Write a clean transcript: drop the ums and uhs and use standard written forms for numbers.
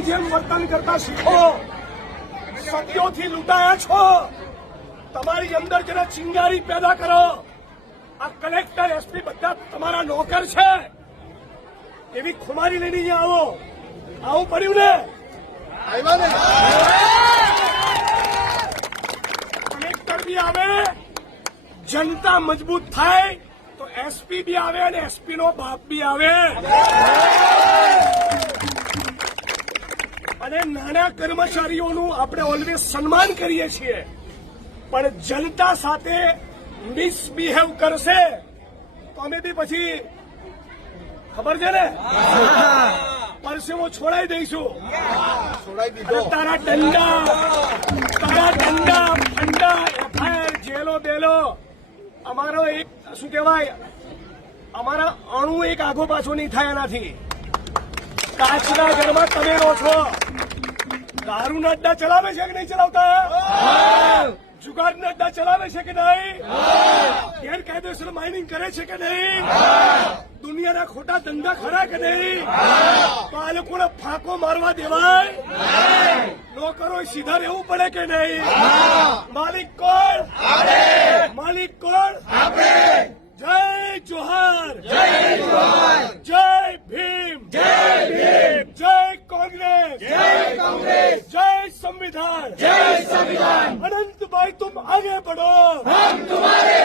ગુલામની જેમ વર્તન કરતા શીખો. સદીઓથી લૂંટાયા છો. તમારી અંદર જરા ચિંગારી પેદા કરો. આ કલેક્ટર એસપી બધા તમારા નોકર છે. એવી ખુમારી લઈને અહીંયા આવો. આવું પડ્યું ને? આવ્યા ને? કલેક્ટર બી આવે, જનતા મજબૂત થાય તો એસપી બી આવે અને એસપી નો બાપ બી આવે. અને નાના કર્મચારીઓનું આપણે ઓલવેઝ સન્માન કરીએ છીએ, પણ જનતા સાથે મિસબિહેવ કરશે તો અમે બી પછી ખબર છે ને પરસેવો છોડાઈ દઈશું. તારા દંડા ફંડા એફઆઈઆર જેલો બેલો અમારો એક શું કહેવાય અમારા અણુ એક આગો પાછો નહીં થાય એનાથી. કાચના ઘરમાં તમે રહો છો. દારૂના અડ્ડા ચલાવે છે કે નહીં ચલાવતા? જુગારના અડ્ડા ચલાવે છે કે નહીં? ગેરકાયદેસર માઇનિંગ કરે છે કે નહીં? દુનિયાના ખોટા ધંધા ખરા કે નહીં? તો આ લોકોને ફાંકો મારવા દેવાય? નોકરો સીધા રહેવું પડે કે નહીં? માલિક કોણ? માલિક કોણ? જય જોહાર, જય ભીમ, જય કોંગ્રેસ, જય સંविधान. अनंत भाई तुम आगे बढ़ो, हम तुम्हारे